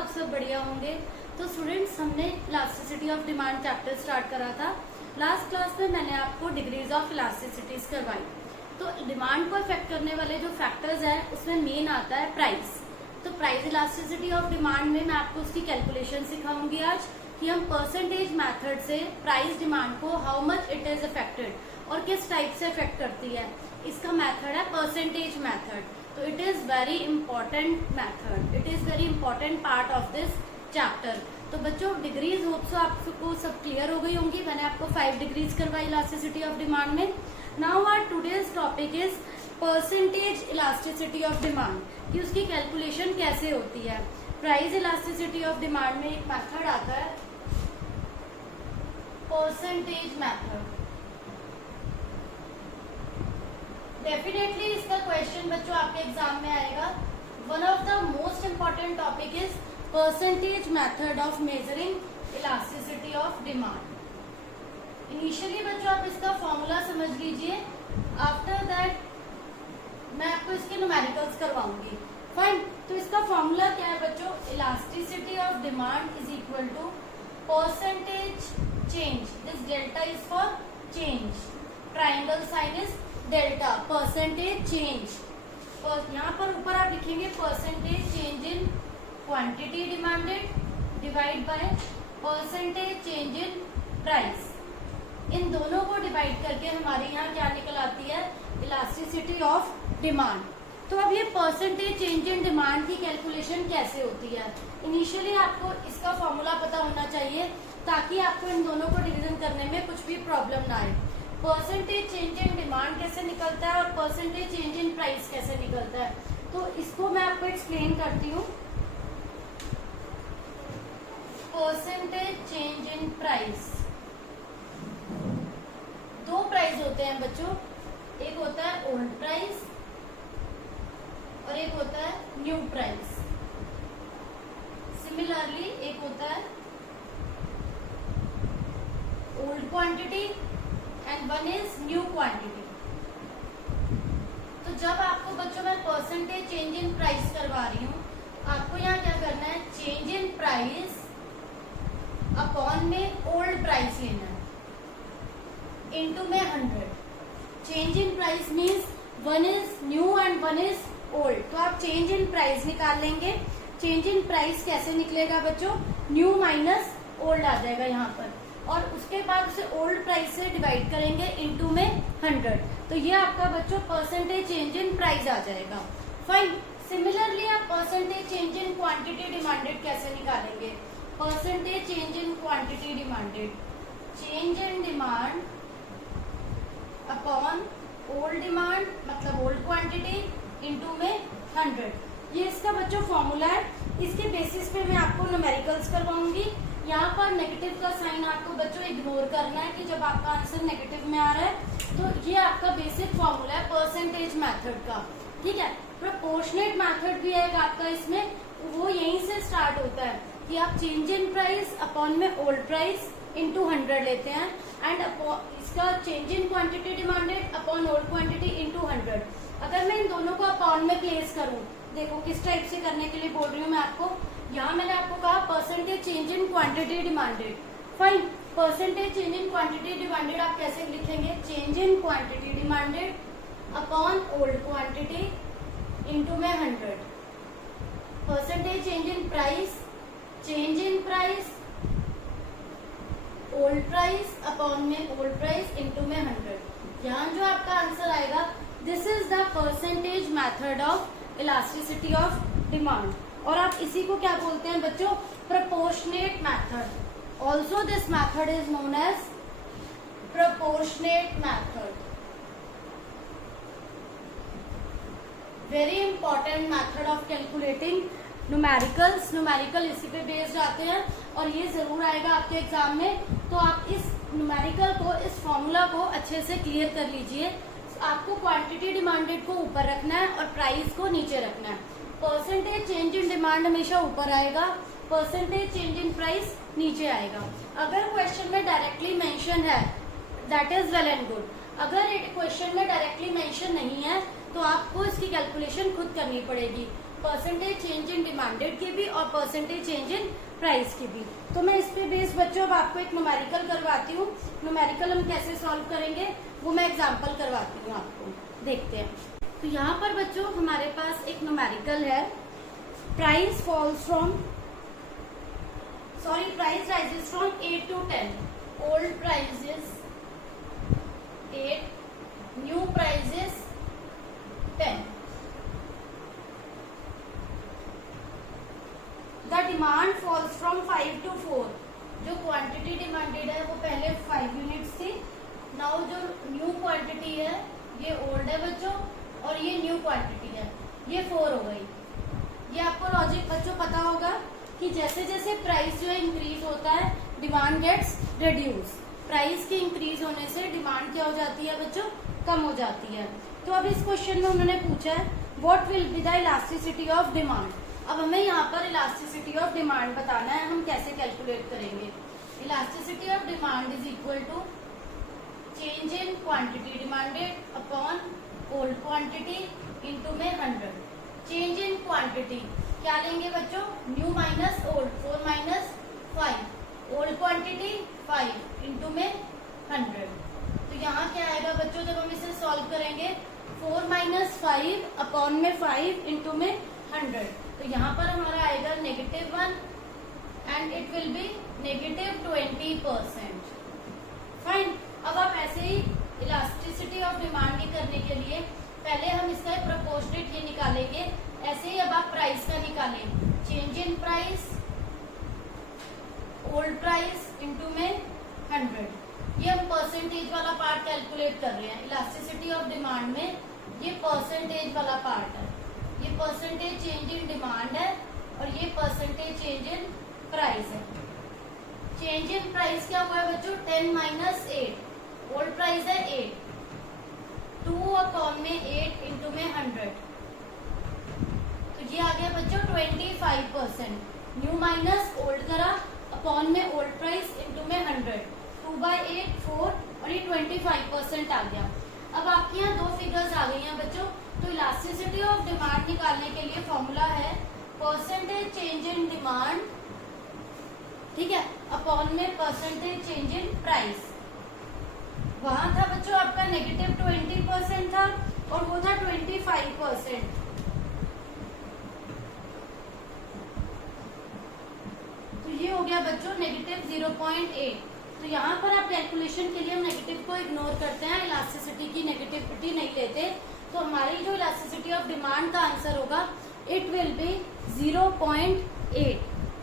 आप सब बढ़िया होंगे। तो स्टूडेंट्स, हमने elasticity of demand chapter start करा था। लास्ट क्लास में मैंने आपको डिग्रीज ऑफ इलास्टिसिटीज करवाई। तो डिमांड को अफेक्ट करने वाले जो फैक्टर्स हैं उसमें मेन आता है प्राइस। तो प्राइस इलास्टिसिटी ऑफ डिमांड में मैं आपको उसकी कैलकुलेशन सिखाऊंगी आज कि हम परसेंटेज मेथड से प्राइस डिमांड को how much it is affected और किस टाइप से अफेक्ट करती है, इसका मेथड है परसेंटेज मेथड। तो it is very important method, it is very important part of this chapter. तो बच्चों, डिग्रीज होप सो आपको सब क्लियर हो गई होंगी। मैंने आपको 5 डिग्रीज करवाई इलास्टिसिटी ऑफ डिमांड में। Now our today's topic is percentage elasticity of demand, कि उसकी कैलकुलेशन कैसे होती है। प्राइस इलास्टिसिटी ऑफ डिमांड में एक मेथड आता है परसेंटेज मेथड। डेफिनेटली इसका क्वेश्चन बच्चों आपके एग्जाम में आएगा। One of the most important topic is percentage method of measuring elasticity of demand. Initially बच्चों आप इसका फॉर्मूला समझ लीजिए, आफ्टर दैट मैं आपको इसके न्यूमेरिकल्स करवाऊंगी। फाइन। तो इसका फॉर्मूला क्या है बच्चों? Elasticity of demand is equal to percentage change, this delta is for change, triangle sign is delta, percentage change. और यहाँ पर ऊपर आप लिखेंगे percentage change in quantity demanded divide by percentage change in price. इन दोनों को डिवाइड करके हमारे यहाँ क्या निकल आती है? Elasticity of demand. तो अब ये परसेंटेज चेंज इन डिमांड की कैलकुलेशन कैसे होती है? इनिशियली आपको इसका फॉर्मूला पता होना चाहिए ताकि आपको इन दोनों को डिवीजन करने में कुछ भी प्रॉब्लम ना आए। परसेंटेज चेंज इन डिमांड कैसे निकलता है और परसेंटेज चेंज इन प्राइस कैसे निकलता है, तो इसको मैं आपको एक्सप्लेन करती हूँ। परसेंटेज चेंज इन प्राइस, दो प्राइस होते हैं बच्चों, एक होता है ओल्ड प्राइस और एक होता है न्यू प्राइस। सिमिलरली एक होता है old quantity and one is new quantity. तो जब आपको बच्चों मैं परसेंटेज चेंज इन प्राइस करवा रही हूँ, आपको यहाँ क्या करना है? चेंज इन प्राइस अपॉन में ओल्ड प्राइस लेना है, इनटू में 100। Change in price means one is new and one is old. तो आप चेंज इन प्राइस निकाल लेंगे। चेंज इन प्राइस कैसे निकलेगा बच्चों? न्यू माइनस ओल्ड आ जाएगा यहाँ पर, और उसके बाद उसे ओल्ड प्राइस से डिवाइड करेंगे इनटू में 100। तो ये आपका बच्चों परसेंटेज चेंज इन प्राइस आ जाएगा। फाइन। सिमिलरली आप percentage change in quantity demanded कैसे निकालेंगे? Percentage change in quantity demanded, change in demand upon old demand मतलब ओल्ड क्वांटिटी इनटू में 100। ये इसका बच्चों फॉर्मूला है। इसके बेसिस पे मैं आपको न्यूमेरिकल्स करवाऊंगी। यहाँ पर नेगेटिव का साइन आपको बच्चों इग्नोर करना है कि जब आपका आंसर नेगेटिव में आ रहा है। तो ये आपका बेसिक फॉर्मूला है परसेंटेज मेथड का, ठीक है। प्रोपोर्शनेट मेथड भी है आपका इसमें, वो यहीं से स्टार्ट होता है कि आप चेंज इन प्राइस अपॉन में ओल्ड प्राइस इनटू 100 लेते हैं, एंड इसका change in quantity demanded upon old quantity into 100। अगर मैं इन दोनों को अपॉन में प्लेस करूं, देखो किस टाइप से करने के लिए बोल रही हूँ मैं आपको। यहाँ मैंने आपको कहा percentage change in quantity demanded. Fine. Percentage change in quantity demanded आप कैसे लिखेंगे? Change in quantity demanded upon old quantity into में 100। Percentage change in price, change in price old price upon में ओल्ड प्राइस इनटू में 100। यहाँ जो आपका answer आएगा, this is the percentage method of elasticity of demand. और आप इसी को क्या बोलते हैं बच्चों? Proportionate method. Also this method is known as proportionate method. Very important method of calculating numericals. Numerical इसी पे बेस्ड आते हैं और ये जरूर आएगा आपके एग्जाम में। तो आप इस न्यूमेरिकल को, इस फॉर्मूला को अच्छे से क्लियर कर लीजिए। आपको क्वांटिटी डिमांडेड को ऊपर रखना है और प्राइस को नीचे रखना है। परसेंटेज चेंज इन डिमांड हमेशा ऊपर आएगा, परसेंटेज चेंज इन प्राइस नीचे आएगा। अगर क्वेश्चन में डायरेक्टली मेंशन है, that is well and good. अगर क्वेश्चन में डायरेक्टली मेंशन नहीं है तो आपको इसकी कैलकुलेशन खुद करनी पड़ेगी। परसेंटेज चेंज इन डिमांडेड की भी और परसेंटेज चेंज इन प्राइस की भी। तो मैं इस पे बेस बच्चों अब आपको एक न्यूमेरिकल करवाती हूँ। न्यूमेरिकल हम कैसे सॉल्व करेंगे वो मैं एग्जांपल करवाती हूँ आपको, देखते हैं। तो यहाँ पर बच्चों हमारे पास एक न्यूमेरिकल है, price rises from 8 to 10, old prices 8, new prices 10। The demand falls from 5 to 4, जो क्वांटिटी डिमांडेड है वो पहले 5 यूनिट्स थी। नाउ जो न्यू क्वांटिटी है ये ओल्ड है बच्चों, और ये न्यू क्वांटिटी है ये 4 हो गई। ये आपको लॉजिक बच्चों पता होगा कि जैसे जैसे प्राइस जो है इंक्रीज होता है, डिमांड गेट्स रिड्यूस। प्राइस के इंक्रीज होने से डिमांड क्या हो जाती है बच्चों, कम हो जाती है। तो अब इस क्वेश्चन में उन्होंने पूछा है what will be the elasticity of demand. अब हमें यहाँ पर इलास्टिसिटी ऑफ डिमांड बताना है, हम कैसे कैलकुलेट करेंगे। Elasticity of demand is equal to change in quantity demanded upon old quantity into में 100। चेंज इन क्वांटिटी क्या लेंगे बच्चों, new minus old, 4 minus 5, old quantity 5 into में 100। तो यहाँ क्या आएगा बच्चों जब हम इसे सॉल्व करेंगे, 4 माइनस 5 अपॉन में 5 इंटू में 100। तो यहाँ पर हमारा आएगा -1 and it will be -20%। Fine. अब आप ऐसे ही इलास्टिसिटी ऑफ डिमांड करने के लिए पहले हम इसका प्रोपोर्शनेट ये निकालेंगे। ऐसे ही अब आप प्राइस का निकालें, change in price old price into में 100। ये हम परसेंटेज वाला पार्ट कैलकुलेट कर रहे हैं। इलास्टिसिटी ऑफ डिमांड में ये परसेंटेज वाला पार्ट है, ये परसेंटेज चेंज इन डिमांड है और ये परसेंटेज चेंज इन प्राइस है। चेंज इन प्राइस क्या हुआ है बच्चों, 10 माइनस 8, ओल्ड प्राइस है 8, 2 अपॉन में 8 इंटू में 100। तो ये आ गया बच्चों 25%। न्यू माइनस ओल्ड करा अपॉन में ओल्ड प्राइस इंटू में 100, 2/8 4 और ये 25% आ गया। अब आपके यहाँ दो फिगर्स आ गई हैं बच्चों। तो इलास्टिसिटी ऑफ डिमांड निकालने के लिए फॉर्मूला है परसेंटेज चेंज इन डिमांड, ठीक है, अपॉन में परसेंटेज चेंज इन प्राइस। वहां था बच्चों आपका -20% था और वो था 25%। तो ये हो गया बच्चों -0.8। तो यहाँ पर आप कैलकुलेशन के लिए हम नेगेटिव को इग्नोर करते हैं, इलास्टिसिटी की नेगेटिविटी नहीं लेते। तो हमारी जो इलास्टिसिटी ऑफ डिमांड का आंसर होगा इट विल बी 0.8।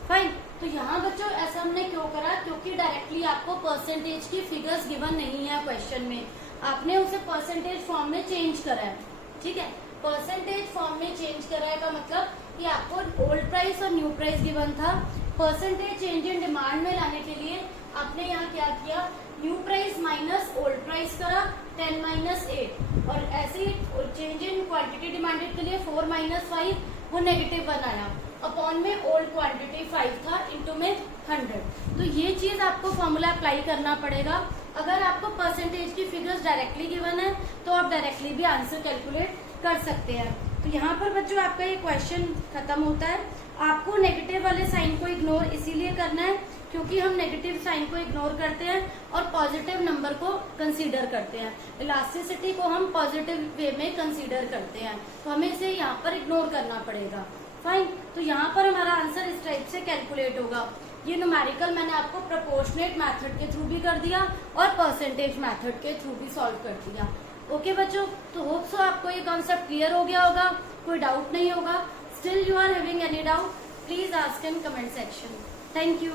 फाइन। तो यहाँ बच्चों ऐसा हमने क्यों करा, क्योंकि डायरेक्टली आपको परसेंटेज की फिगर्स गिवन नहीं है क्वेश्चन में, आपने उसे परसेंटेज फॉर्म में चेंज करा है। ठीक है, परसेंटेज फॉर्म में चेंज करा है का मतलब कि आपको ओल्ड प्राइस और न्यू प्राइस गिवन था। परसेंटेज चेंज इन डिमांड में लाने के लिए आपने यहाँ क्या किया, new price minus old price करा, 10 माइनस 8, और ऐसे ही चेंज इन क्वांटिटी डिमांडेड के लिए 4 माइनस 5 वो नेगेटिव बनाया, अपॉन में ओल्ड क्वांटिटी 5 था इंटू में 100। तो ये चीज आपको फॉर्मूला अप्लाई करना पड़ेगा। अगर आपको परसेंटेज की फिगर्स डायरेक्टली गिवन है तो आप डायरेक्टली भी आंसर कैलकुलेट कर सकते हैं। तो यहाँ पर बच्चों आपका ये क्वेश्चन खत्म होता है। आपको नेगेटिव वाले साइन को इग्नोर इसीलिए करना है क्योंकि हम नेगेटिव साइन को इग्नोर करते हैं और पॉजिटिव नंबर को कंसीडर करते हैं। इलास्टिसिटी को हम पॉजिटिव वे में कंसीडर करते हैं, तो हमें इसे यहाँ पर इग्नोर करना पड़ेगा। फाइन। तो यहाँ पर हमारा आंसर इस टाइप से कैलकुलेट होगा। ये न्यूमेरिकल मैंने आपको प्रोपोर्शनेट मेथड के थ्रू भी कर दिया और परसेंटेज मेथड के थ्रू भी सॉल्व कर दिया। ओके बच्चों, तो होप सो आपको ये कॉन्सेप्ट क्लियर हो गया होगा, कोई डाउट नहीं होगा। Still you are having any doubt, please ask in comment section. Thank you.